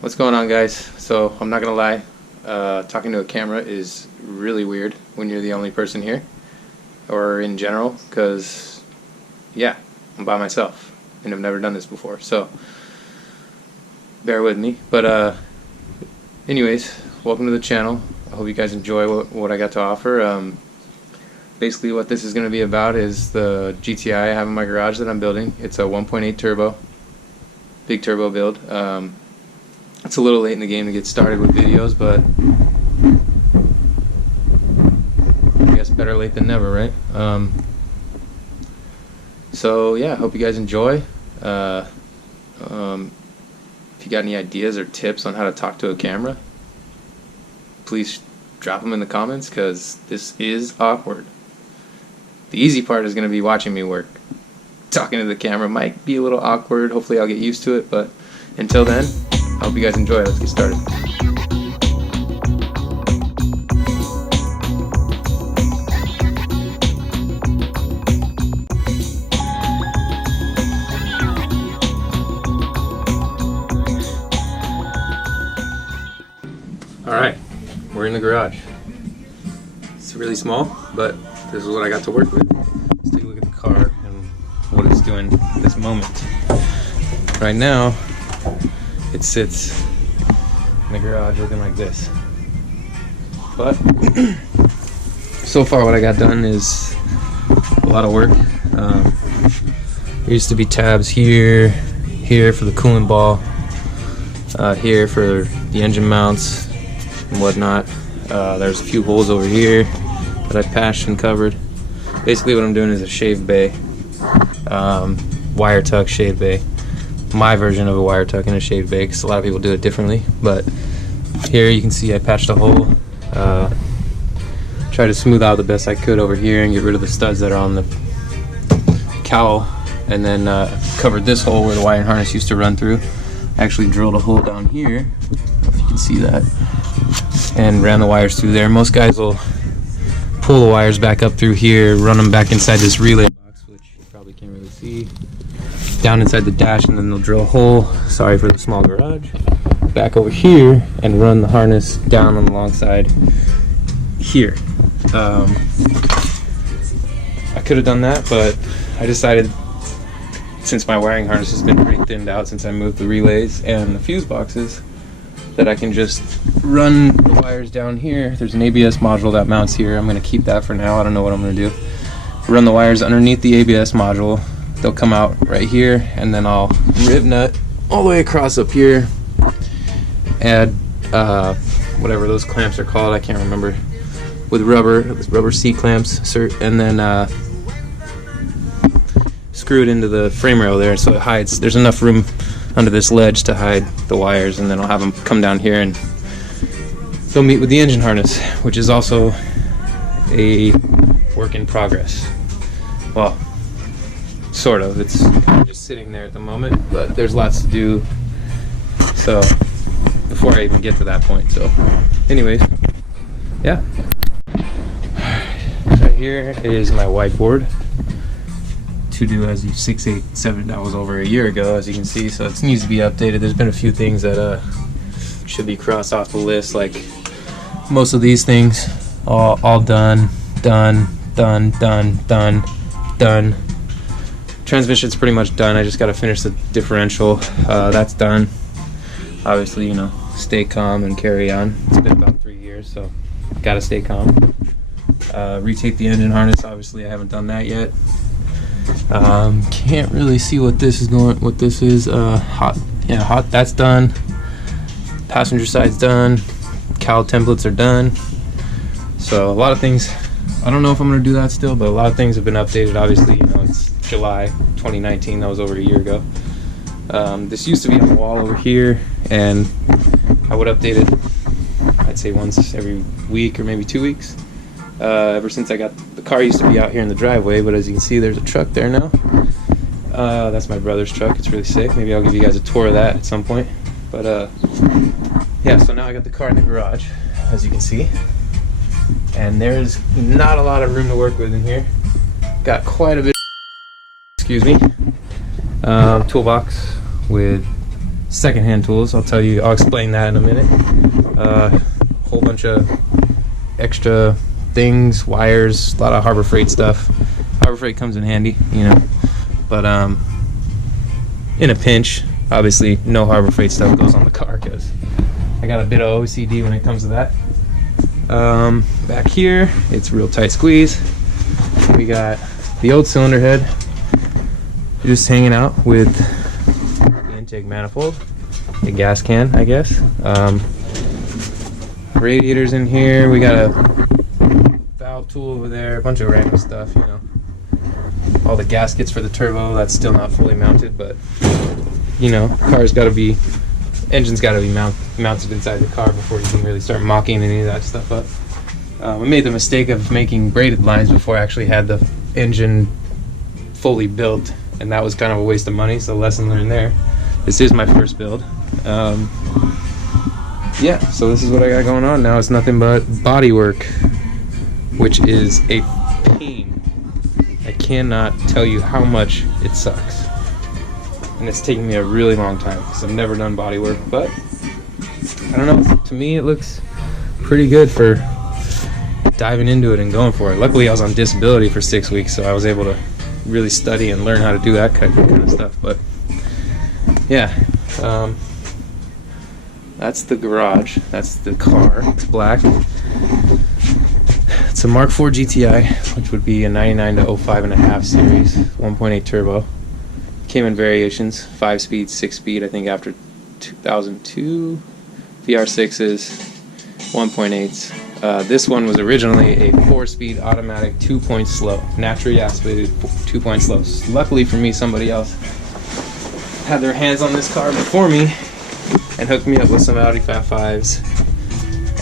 What's going on, guys? So I'm not gonna lie, talking to a camera is really weird when you're the only person here, or in general, because yeah, I'm by myself and I've never done this before, so bear with me. But anyways, welcome to the channel. I hope you guys enjoy what I got to offer. Basically what this is going to be about is the GTI I have in my garage that I'm building. It's a 1.8 turbo, big turbo build. It's a little late in the game to get started with videos, but I guess better late than never, right? So yeah, hope you guys enjoy. If you got any ideas or tips on how to talk to a camera, please drop them in the comments, because this is awkward. The easy part is going to be watching me work. Talking to the camera might be a little awkward. Hopefully I'll get used to it, but until then, I hope you guys enjoy. Let's get started. Alright, we're in the garage. It's really small, but this is what I got to work with. Let's take a look at the car and what it's doing at this moment. Right now, it sits in the garage looking like this. But so far what I got done is a lot of work. There used to be tabs here for the coolant ball, here for the engine mounts and whatnot. There's a few holes over here that I patched and covered. Basically what I'm doing is a shave bay, wire tuck shave bay. My version of a wire tuck in a shave bay, because a lot of people do it differently. But here you can see I patched a hole, tried to smooth out the best I could over here and get rid of the studs that are on the cowl, and then covered this hole where the wiring harness used to run through. I actually drilled a hole down here, I don't know if you can see that, and ran the wires through there. Most guys will pull the wires back up through here, run them back inside this relay box, which you probably can't really see, down inside the dash, and then they'll drill a hole, sorry for the small garage, back over here and run the harness down on the long side here. I could have done that, but I decided, since my wiring harness has been pretty thinned out since I moved the relays and the fuse boxes, that I can just run the wires down here. There's an ABS module that mounts here. I'm going to keep that for now. I don't know what I'm going to do. Run the wires underneath the ABS module. They'll come out right here, and then I'll rib nut all the way across up here. Add whatever those clamps are called, I can't remember, with rubber C clamps, and then screw it into the frame rail there, so it hides. There's enough room under this ledge to hide the wires, and then I'll have them come down here and they'll meet with the engine harness, which is also a work in progress. Well, sort of. It's kind of just sitting there at the moment, but there's lots to do, so before I even get to that point. So anyways, yeah, right here is my whiteboard to do as you 687. That was over a year ago, as you can see, so it needs to be updated. There's been a few things that should be crossed off the list, like most of these things all done. Transmission's pretty much done. I just got to finish the differential. That's done. Obviously, you know, stay calm and carry on. It's been about 3 years, so gotta stay calm. Retape the engine harness. Obviously, I haven't done that yet. Can't really see what this is going. What this is? Hot. Yeah, hot. That's done. Passenger side's done. Cowl templates are done. So a lot of things. I don't know if I'm gonna do that still, but a lot of things have been updated. Obviously, you know, it's July 2019. That was over a year ago. This used to be on the wall over here, and I would update it, I'd say once every week or maybe 2 weeks. Ever since I got the car, used to be out here in the driveway, but as you can see, there's a truck there now. That's my brother's truck. It's really sick. Maybe I'll give you guys a tour of that at some point. But yeah, so now I got the car in the garage, as you can see, and there's not a lot of room to work with in here. Got quite a bit, excuse me, toolbox with secondhand tools. I'll explain that in a minute. Whole bunch of extra things, wires, a lot of Harbor Freight stuff. Harbor Freight comes in handy, you know, but in a pinch, obviously no Harbor Freight stuff goes on the car because I got a bit of OCD when it comes to that. Back here, it's real tight squeeze. We got the old cylinder head just hanging out with the intake manifold, the gas can, I guess. Radiators in here. We got a valve tool over there, a bunch of random stuff, you know. All the gaskets for the turbo, that's still not fully mounted, but you know, engine's got to be mounted inside the car before you can really start mocking any of that stuff up. We made the mistake of making braided lines before I actually had the engine fully built, and that was kind of a waste of money, so lesson learned there. This is my first build. Yeah, so this is what I got going on now. It's nothing but body work, which is a pain. I cannot tell you how much it sucks. And it's taking me a really long time because I've never done body work, but I don't know, to me it looks pretty good for diving into it and going for it. Luckily I was on disability for 6 weeks, so I was able to really study and learn how to do that kind of stuff. But yeah, that's the garage. That's the car. It's black. It's a Mark IV GTI, which would be a 99 to 05.5 series, 1.8 turbo. Came in variations, 5-speed, 6-speed, I think after 2002. VR6s, 1.8s. This one was originally a 4-speed automatic 2-point slow, naturally aspirated 2-point slow. Luckily for me, somebody else had their hands on this car before me and hooked me up with some Audi Fat 5s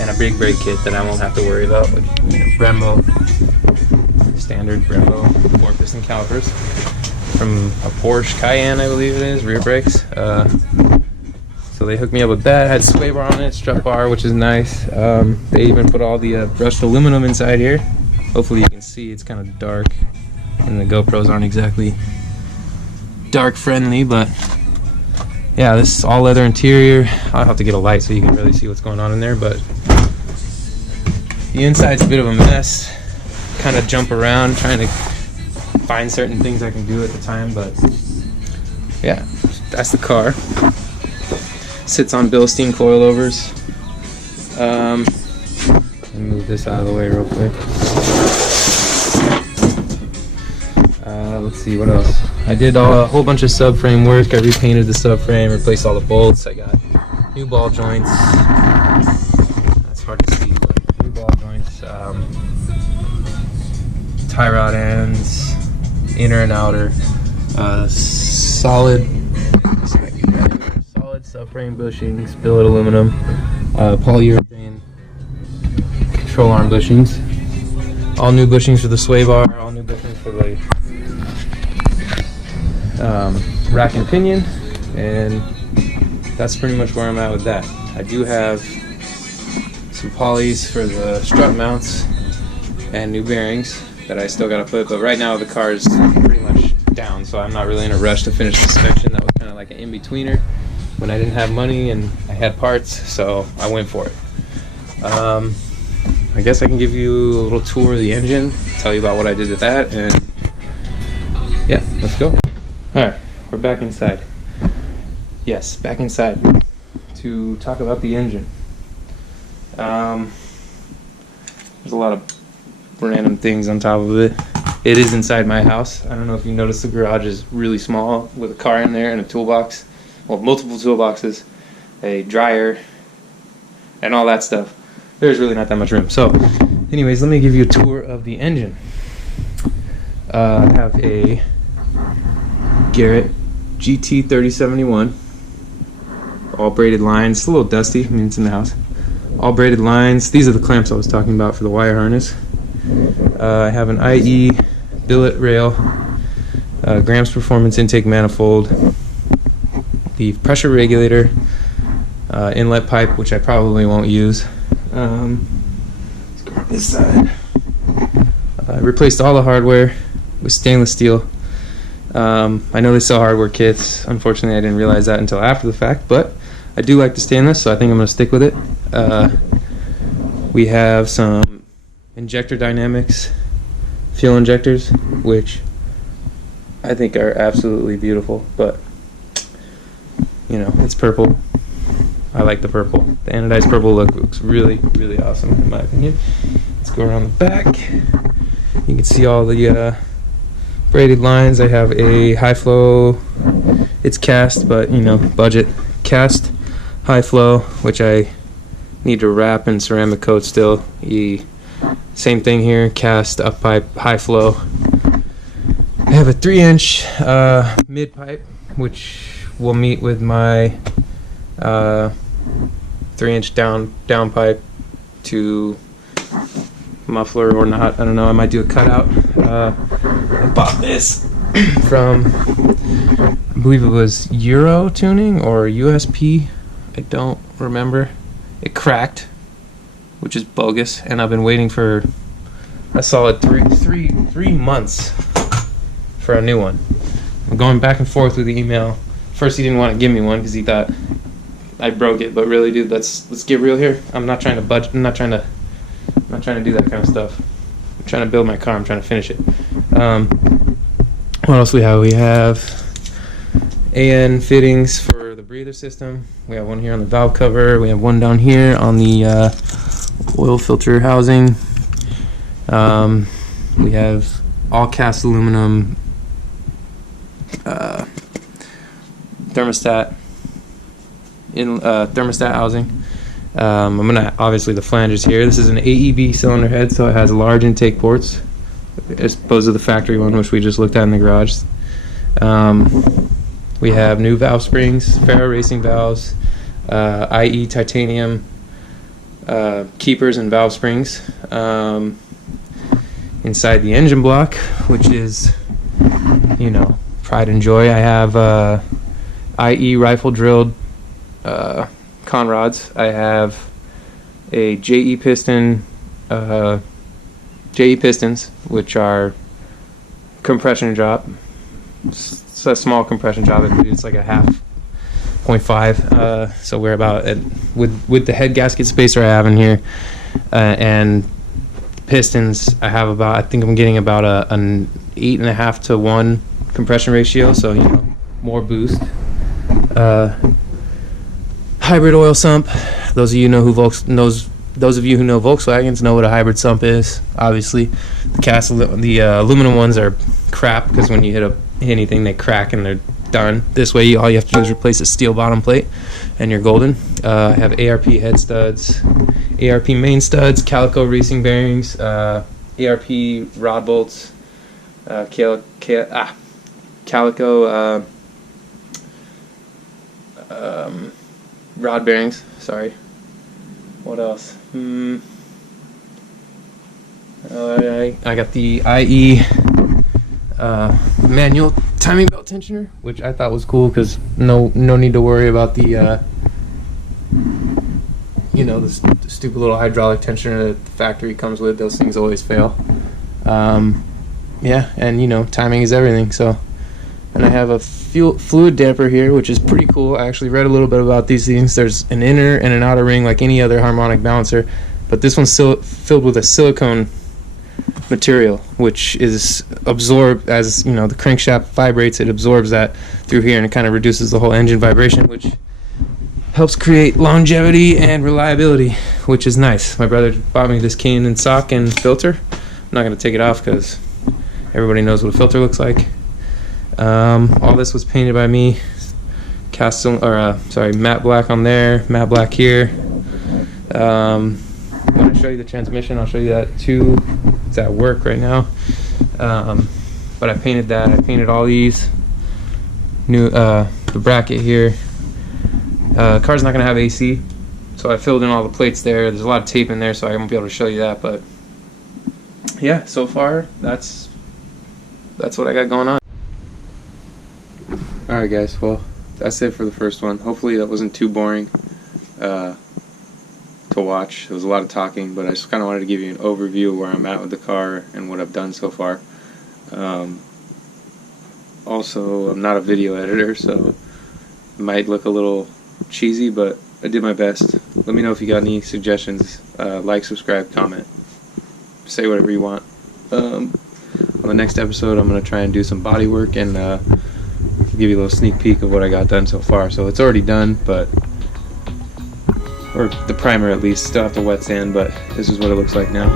and a big brake kit that I won't have to worry about with, you know, Brembo, standard Brembo 4-piston calipers from a Porsche Cayenne, I believe it is, rear brakes. So they hooked me up with that. Had sway bar on it, strut bar, which is nice. They even put all the brushed aluminum inside here. Hopefully you can see, it's kind of dark and the GoPros aren't exactly dark friendly, but yeah, this is all leather interior. I'll have to get a light so you can really see what's going on in there, but the inside's a bit of a mess. Kind of jump around trying to find certain things I can do at the time, but yeah, that's the car. Sits on Bilstein coilovers. Let me move this out of the way real quick. Let's see what else. I did a whole bunch of subframe work. I repainted the subframe, replaced all the bolts. I got new ball joints. That's hard to see, but new ball joints. Tie rod ends, inner and outer. Solid subframe bushings, billet aluminum, polyurethane control arm bushings. All new bushings for the sway bar. All new bushings for the rack and pinion, and that's pretty much where I'm at with that. I do have some polys for the strut mounts and new bearings that I still gotta put, but right now the car is pretty much down, so I'm not really in a rush to finish the inspection. That was kind of like an in-betweener when I didn't have money and I had parts, so I went for it. I guess I can give you a little tour of the engine, tell you about what I did with that, and yeah, let's go. Alright, we're back inside. Yes, back inside to talk about the engine. There's a lot of random things on top of it. It is inside my house. I don't know if you noticed the garage is really small with a car in there and a toolbox. Well, multiple toolboxes, a dryer, and all that stuff. There's really not that much room. So, anyways, let me give you a tour of the engine. I have a Garrett GT3071. All braided lines. It's a little dusty. I mean, it's in the house. All braided lines. These are the clamps I was talking about for the wire harness. I have an IE billet rail, Grams Performance intake manifold, the pressure regulator, inlet pipe, which I probably won't use. Let's go on this side. I replaced all the hardware with stainless steel I know they sell hardware kits. Unfortunately, I didn't realize that until after the fact, but I do like the stainless, so I think I'm going to stick with it. We have some Injector Dynamics fuel injectors, which I think are absolutely beautiful, but you know, it's purple. I like the purple. The anodized purple look looks really, really awesome in my opinion. Let's go around the back. You can see all the braided lines. I have a high flow, it's cast, but you know, budget cast high flow, which I need to wrap and ceramic coat still. Same thing here, cast up pipe, high flow. I have a 3-inch mid pipe, which will meet with my 3-inch down pipe to muffler or not. I don't know. I might do a cutout. I bought this from, I believe it was Euro Tuning or USP. I don't remember. It cracked, which is bogus, and I've been waiting for a solid three months for a new one. I'm going back and forth with the email. First, he didn't want to give me one because he thought I broke it, but really, dude, let's get real here. I'm not trying to budget. I'm not trying to do that kind of stuff. I'm trying to build my car. I'm trying to finish it. What else we have? We have AN fittings for the breather system. We have one here on the valve cover. We have one down here on the oil filter housing. We have all cast aluminum thermostat housing. I'm gonna, obviously the flanges here. This is an AEB cylinder head, so it has large intake ports as opposed to the factory one, which we just looked at in the garage. We have new valve springs, Ferro racing valves, IE titanium keepers and valve springs. Inside the engine block, which is, you know, pride and joy, I have IE rifle drilled conrods. I have a JE piston, JE pistons, which are compression drop. It's a small compression drop. It's like a 0.5. So we're about at, with the head gasket spacer I have in here, and pistons, I have about, I think I'm getting about an 8.5 to 1 compression ratio. So, you know, more boost. Hybrid oil sump. Those of you know who those of you who know Volkswagens know what a hybrid sump is. Obviously, the aluminum ones are crap because when you hit anything, they crack and they're done. This way, all you have to do is replace a steel bottom plate, and you're golden. I have ARP head studs, ARP main studs, Calico racing bearings, ARP rod bolts, Calico rod bearings. Sorry. What else? I got the IE manual timing belt tensioner, which I thought was cool because no need to worry about the you know, the stupid little hydraulic tensioner that the factory comes with. Those things always fail. Yeah, and you know, timing is everything. So, and I have a fluid damper here, which is pretty cool. I actually read a little bit about these things. There's an inner and an outer ring like any other harmonic balancer, but this one's still filled with a silicone material, which is absorbed as, you know, the crankshaft vibrates. It absorbs that through here, and it kind of reduces the whole engine vibration, which helps create longevity and reliability, which is nice. My brother bought me this K&N sock and filter. I'm not going to take it off because everybody knows what a filter looks like. All this was painted by me. Matte black on there, matte black here. When I show you the transmission, I'll show you that too. It's at work right now. But I painted that. I painted all these. The bracket here. Car's not gonna have AC, so I filled in all the plates there. There's a lot of tape in there, so I won't be able to show you that. But yeah, so far that's what I got going on. Alright guys, well, that's it for the first one. Hopefully that wasn't too boring to watch. There was a lot of talking, but I just kind of wanted to give you an overview of where I'm at with the car and what I've done so far. Also, I'm not a video editor, so it might look a little cheesy, but I did my best. Let me know if you got any suggestions. Like, subscribe, comment, say whatever you want. On the next episode, I'm going to try and do some body work and give you a little sneak peek of what I got done so far. So it's already done, but, or the primer at least. Still have to wet sand, but this is what it looks like now.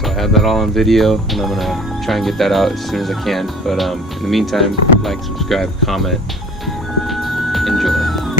So I have that all on video, and I'm gonna try and get that out as soon as I can. But in the meantime, like, subscribe, comment, enjoy.